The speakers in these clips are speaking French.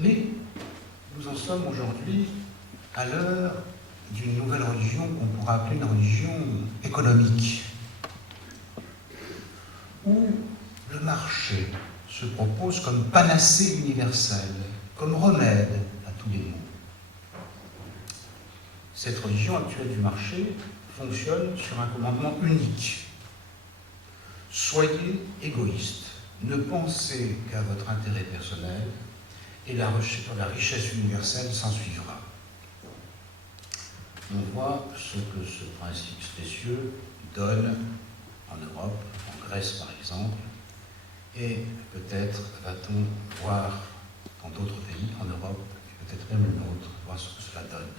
Mais nous en sommes aujourd'hui à l'heure d'une nouvelle religion qu'on pourra appeler une religion économique, où le marché se propose comme panacée universelle, comme remède à tous les maux. Cette religion actuelle du marché fonctionne sur un commandement unique. Soyez égoïste, ne pensez qu'à votre intérêt personnel et la richesse universelle s'en suivra. On voit ce que ce principe spécieux donne en Europe, en Grèce par exemple, et peut-être va-t-on voir dans d'autres pays en Europe, et peut-être même le nôtre, voir ce que cela donne.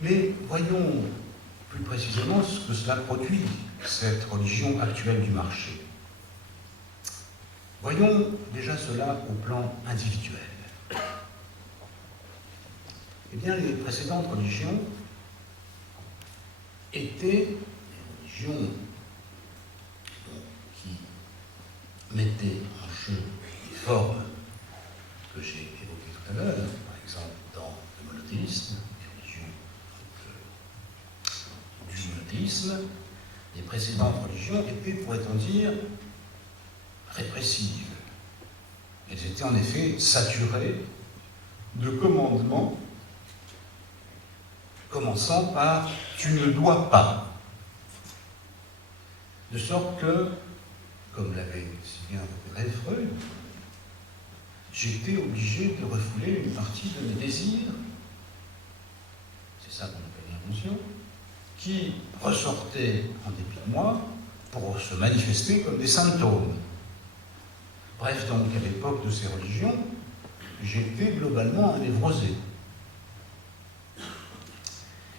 Mais voyons plus précisément ce que cela produit, cette religion actuelle du marché. Voyons déjà cela au plan individuel. Eh bien, les précédentes religions étaient des religions qui mettaient en jeu les formes que j'ai évoquées tout à l'heure, par exemple dans le monothéisme, les religions du monothéisme. Les précédentes religions étaient, pourrait-on dire, répressives. Elles étaient en effet saturées de commandements commençant par « tu ne dois pas ». De sorte que, comme l'avait si bien repéré Freud, j'étais obligé de refouler une partie de mes désirs, c'est ça qu'on appelle l'inconscient, qui ressortaient en dépit de moi pour se manifester comme des symptômes. Bref, donc, à l'époque de ces religions, j'étais globalement un névrosé.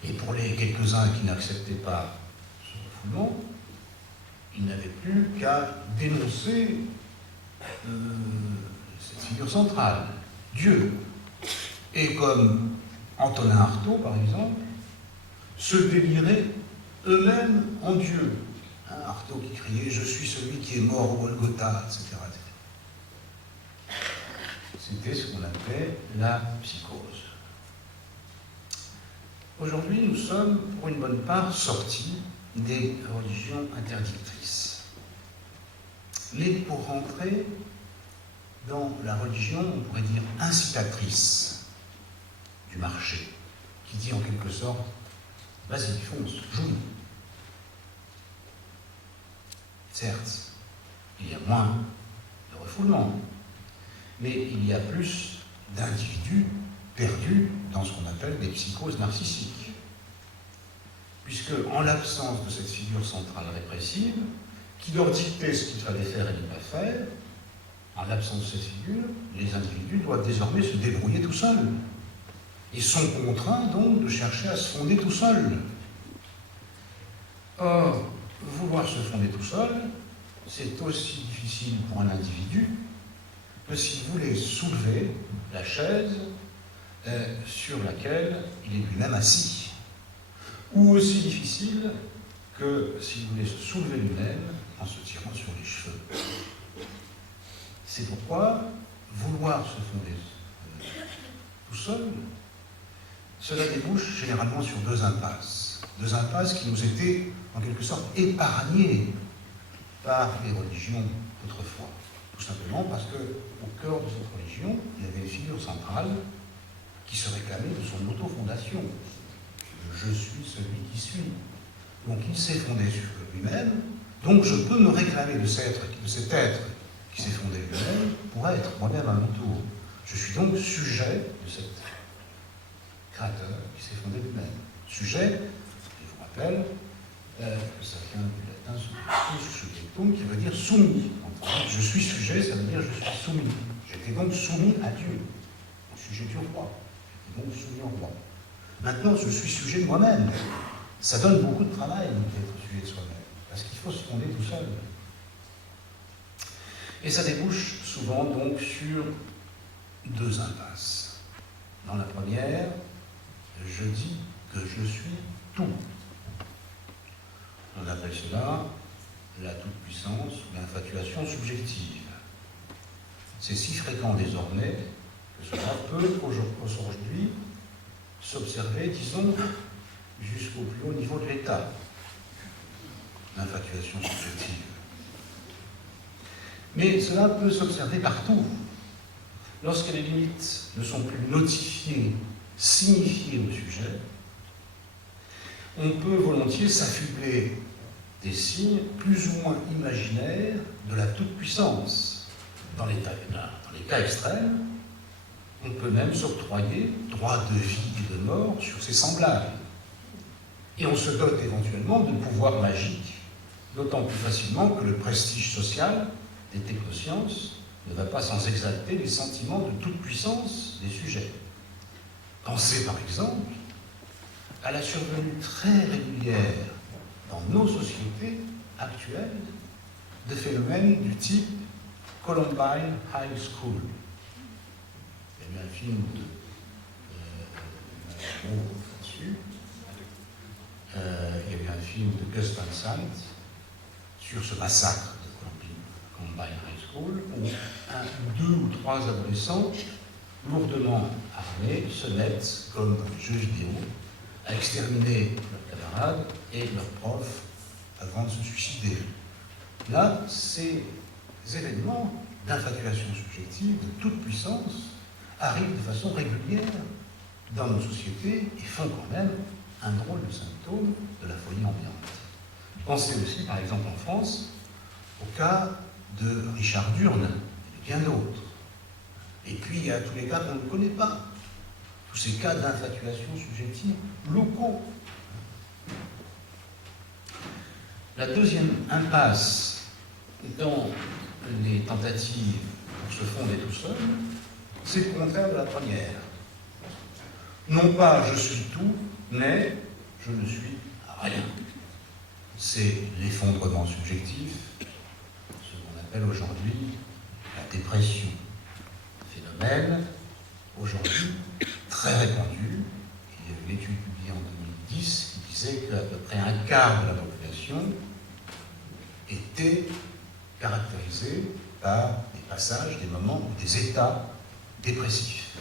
Et pour les quelques-uns qui n'acceptaient pas ce refoulement, ils n'avaient plus qu'à dénoncer cette figure centrale, Dieu. Et comme Antonin Artaud, par exemple, se déliraient eux-mêmes en Dieu. Artaud qui criait « Je suis celui qui est mort au Golgotha », etc. C'était ce qu'on appelait la psychose. Aujourd'hui, nous sommes, pour une bonne part, sortis des religions interdictrices. Mais pour rentrer dans la religion, on pourrait dire incitatrice du marché, qui dit en quelque sorte « vas-y, fonce, joue ». Certes, il y a moins de refoulement, mais il y a plus d'individus perdus dans ce qu'on appelle des psychoses narcissiques. Puisque, en l'absence de cette figure centrale répressive, qui leur dictait ce qu'il fallait faire et ne pas faire, en l'absence de cette figure, les individus doivent désormais se débrouiller tout seuls. Ils sont contraints donc de chercher à se fonder tout seuls. Or, vouloir se fonder tout seul, c'est aussi difficile pour un individu que s'il voulait soulever la chaise sur laquelle il est lui-même assis. Ou aussi difficile que s'il voulait se soulever lui-même en se tirant sur les cheveux. C'est pourquoi vouloir se fonder tout seul, cela débouche généralement sur deux impasses. Deux impasses qui nous étaient en quelque sorte épargnées par les religions autrefois. Tout simplement parce qu'au cœur de cette religion, il y avait une figure centrale qui se réclamait de son auto-fondation. Je suis celui qui suis. Donc il s'est fondé sur lui-même, donc je peux me réclamer de cet être qui s'est fondé lui-même pour être moi-même à mon tour. Je suis donc sujet de cet créateur qui s'est fondé lui-même. Sujet, je vous rappelle, que ça vient du latin subjectum, qui veut dire soumis. Je suis sujet, ça veut dire je suis soumis. J'étais donc soumis à Dieu, au sujet du roi. J'étais donc soumis au roi. Maintenant, je suis sujet de moi-même. Ça donne beaucoup de travail d'être sujet de soi-même, parce qu'il faut se fonder tout seul. Et ça débouche souvent donc sur deux impasses. Dans la première, je dis que je suis tout. On appelle cela la toute-puissance ou l'infatuation subjective. C'est si fréquent désormais que cela peut aujourd'hui s'observer, disons, jusqu'au plus haut niveau de l'État. L'infatuation subjective. Mais cela peut s'observer partout. Lorsque les limites ne sont plus notifiées, signifiées au sujet, on peut volontiers s'affubler des signes plus ou moins imaginaires de la toute-puissance. Dans les cas extrêmes, on peut même s'octroyer droit de vie et de mort sur ses semblables. Et on se dote éventuellement de pouvoirs magiques, d'autant plus facilement que le prestige social des technosciences ne va pas sans exalter les sentiments de toute puissance des sujets. Pensez par exemple à la survenue très régulière dans nos sociétés actuelles de phénomènes du type Columbine High School. Il y a eu un film il y a eu un film de Gus Van Sant sur ce massacre de Columbine High School, où 2 ou 3 adolescents lourdement armés se mettent, comme dans les jeux vidéo, à exterminer leurs camarades et leurs profs avant de se suicider. Là, ces événements d'infatuation subjective, de toute puissance, arrivent de façon régulière dans nos sociétés et font quand même un drôle de symptôme de la folie ambiante. Pensez aussi, par exemple en France, au cas de Richard Durne et de bien d'autres. Et puis, il y a tous les cas qu'on ne connaît pas, tous ces cas d'infatuation subjective locaux. La deuxième impasse dans les tentatives pour se fonder tout seul, c'est le contraire de la première. Non pas je suis tout, mais je ne suis rien. C'est l'effondrement subjectif, ce qu'on appelle aujourd'hui la dépression. Phénomène aujourd'hui très répandu. Il y a eu une étude publiée en 2010 qui disait qu'à peu près un quart de la population était caractérisé par des passages, des moments ou des états dépressifs.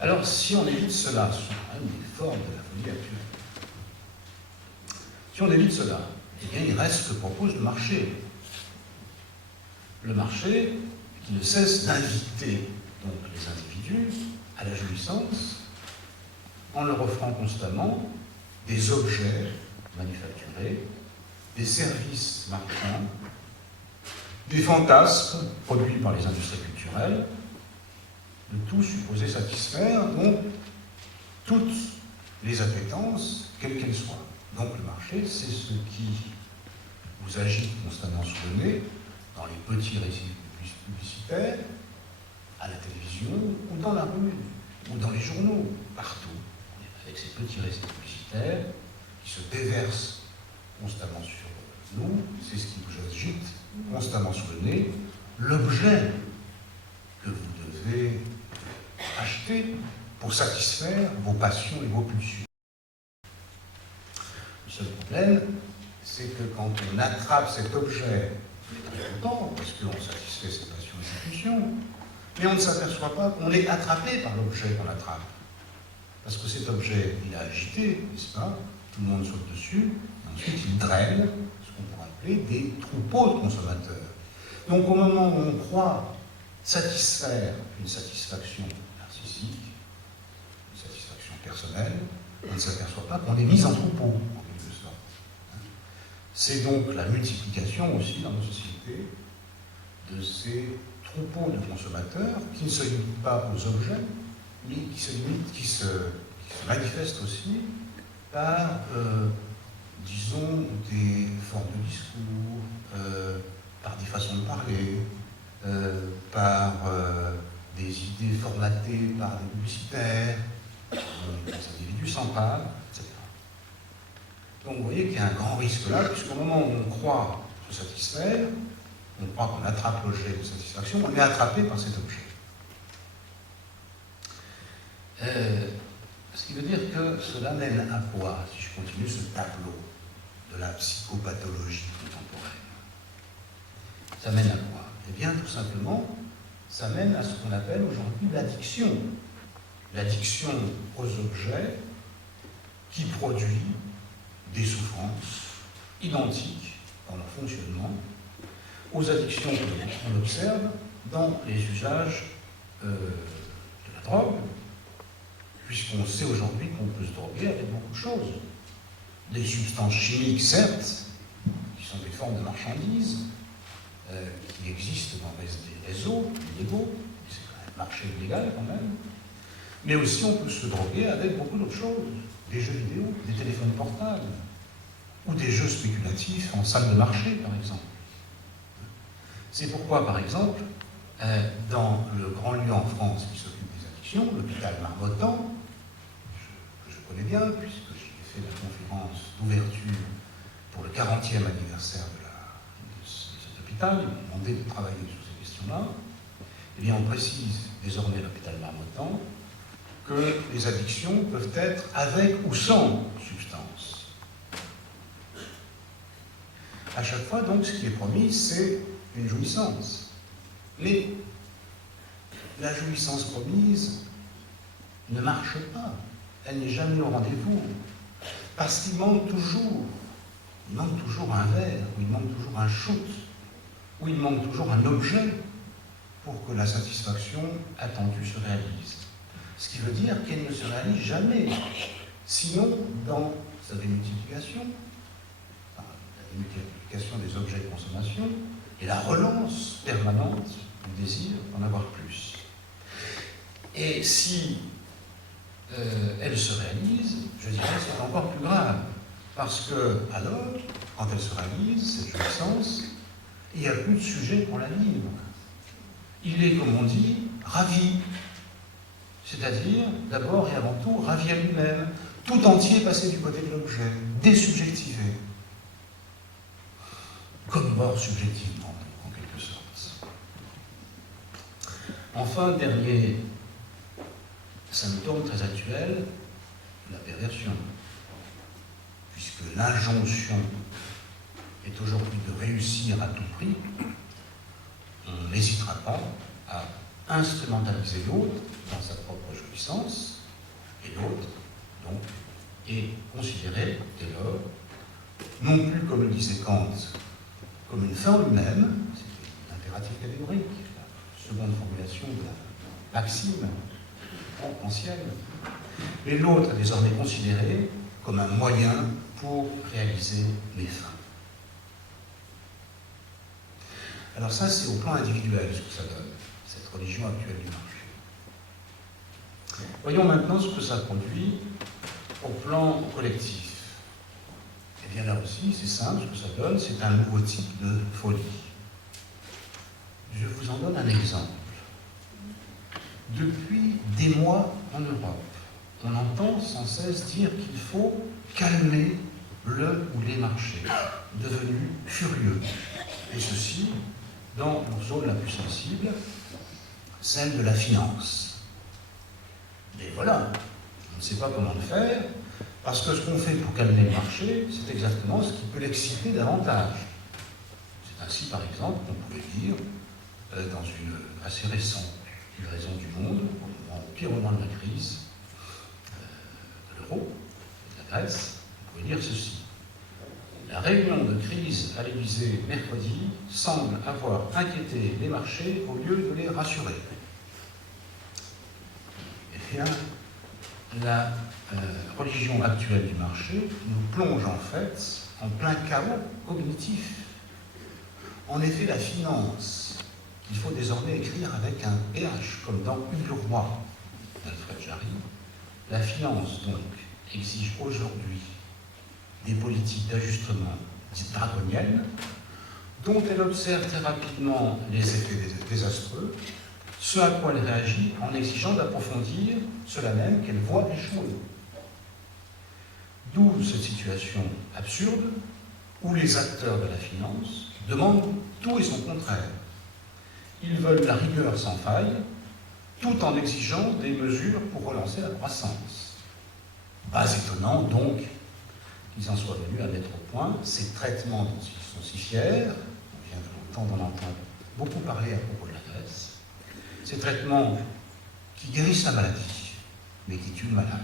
Alors, si on évite cela, ce sont quand même des formes de la folie actuelle. Si on évite cela, eh bien, il reste ce que propose le marché. Le marché qui ne cesse d'inviter donc les individus à la jouissance en leur offrant constamment des objets manufacturés, des services marchands, des fantasmes produits par les industries culturelles, de tout supposé satisfaire, donc toutes les appétences, quelles qu'elles soient. Donc le marché, c'est ce qui vous agite constamment sous le nez, dans les petits récits publicitaires, à la télévision, ou dans la rue, ou dans les journaux, partout, avec ces petits récits publicitaires qui se déversent constamment sur nous, c'est ce qui vous agite constamment sous le nez, l'objet que vous devez acheter pour satisfaire vos passions et vos pulsions. Le seul problème, c'est que quand on attrape cet objet, on est très content parce qu'on satisfait ses passions et ses pulsions, mais on ne s'aperçoit pas qu'on est attrapé par l'objet qu'on attrape. Parce que cet objet, il a agité, n'est-ce pas? Tout le monde saute dessus, et ensuite il draine ce qu'on pourrait appeler des troupeaux de consommateurs. Donc au moment où on croit satisfaire une satisfaction narcissique, une satisfaction personnelle, on ne s'aperçoit pas qu'on est mis en troupeau, en quelque sorte. C'est donc la multiplication aussi dans nos sociétés de ces troupeaux de consommateurs qui ne se limitent pas aux objets, mais qui se manifestent aussi par, disons, des formes de discours, par des façons de parler, par des idées formatées par des publicitaires, les individus s'emparent, etc. Donc vous voyez qu'il y a un grand risque là, puisqu'au moment où on croit se satisfaire, on croit qu'on attrape l'objet de satisfaction, on est attrapé par cet objet. Ce qui veut dire que cela mène à quoi, si je continue ce tableau de la psychopathologie contemporaine? Ça mène à quoi? Eh bien, tout simplement, ça mène à ce qu'on appelle aujourd'hui l'addiction. L'addiction aux objets qui produit des souffrances identiques dans leur fonctionnement aux addictions qu'on observe dans les usages de la drogue, puisqu'on sait aujourd'hui qu'on peut se droguer avec beaucoup de choses. Des substances chimiques, certes, qui sont des formes de marchandises, qui existent dans des réseaux illégaux, c'est quand même un marché illégal quand même, mais aussi on peut se droguer avec beaucoup d'autres choses, des jeux vidéo, des téléphones portables, ou des jeux spéculatifs en salle de marché, par exemple. C'est pourquoi, par exemple, dans le grand lieu en France qui s'occupe des addictions, l'hôpital Marmottan, que je connais bien, puisque j'y ai fait la conférence d'ouverture pour le 40e anniversaire de cet hôpital, ils m'ont demandé de travailler sur ces questions-là, eh bien on précise désormais à l'hôpital Marmottan que les addictions peuvent être avec ou sans substance. À chaque fois, donc, ce qui est promis, c'est une jouissance. Mais la jouissance promise ne marche pas. Elle n'est jamais au rendez-vous. Parce qu'il manque toujours un verre, ou il manque toujours un shoot, ou il manque toujours un objet pour que la satisfaction attendue se réalise. Ce qui veut dire qu'elle ne se réalise jamais. Sinon, dans sa démultiplication, la démultiplication des objets de consommation, et la relance permanente du désir d'en avoir plus. Et si elle se réalise, je dirais que c'est encore plus grave. Parce que, alors, quand elle se réalise, cette jouissance, il n'y a plus de sujet pour la vivre. Il est, comme on dit, ravi. C'est-à-dire, d'abord et avant tout, ravi à lui-même, tout entier passé du côté de l'objet, désubjectivé. Comme mort subjectivement, en quelque sorte. Enfin, dernier symptôme très actuel, la perversion. Puisque l'injonction est aujourd'hui de réussir à tout prix, on n'hésitera pas à instrumentaliser l'autre dans sa propre jouissance, et l'autre, donc, est considéré, dès lors, non plus, comme le disait Kant, comme une fin en lui-même, c'est l'impératif catégorique, la seconde formulation de la maxime ancienne, mais l'autre est désormais considéré comme un moyen pour réaliser les fins. Alors ça, c'est au plan individuel ce que ça donne, cette religion actuelle du marché. Voyons maintenant ce que ça produit au plan collectif. Et bien là aussi, c'est simple, ce que ça donne, c'est un nouveau type de folie. Je vous en donne un exemple. Depuis des mois en Europe, on entend sans cesse dire qu'il faut calmer le ou les marchés, devenus furieux. Et ceci dans leur zone la plus sensible, celle de la finance. Mais voilà, on ne sait pas comment le faire, parce que ce qu'on fait pour calmer le marché, c'est exactement ce qui peut l'exciter davantage. C'est ainsi, par exemple, qu'on pouvait dire, dans une assez récente livraison du Monde, au pire moment de la crise de l'euro, de la Grèce, on pouvait dire ceci. La réunion de crise à l'Élysée mercredi semble avoir inquiété les marchés au lieu de les rassurer. Eh bien, la religion actuelle du marché nous plonge en fait en plein chaos cognitif. En effet, la finance, qu'il faut désormais écrire avec un PH, comme dans Hugues le Roi d'Alfred Jarry, la finance donc exige aujourd'hui des politiques d'ajustement dites draconiennes, dont elle observe très rapidement les effets désastreux, ce à quoi elle réagit en exigeant d'approfondir cela même qu'elle voit échouer. D'où cette situation absurde où les acteurs de la finance demandent tout et son contraire. Ils veulent la rigueur sans faille, tout en exigeant des mesures pour relancer la croissance. Pas étonnant donc qu'ils en soient venus à mettre au point ces traitements dont ils sont si fiers, on vient de temps d'en entendre beaucoup parler à propos de la Grèce. Ces traitements qui guérissent la maladie, mais qui tuent le malade.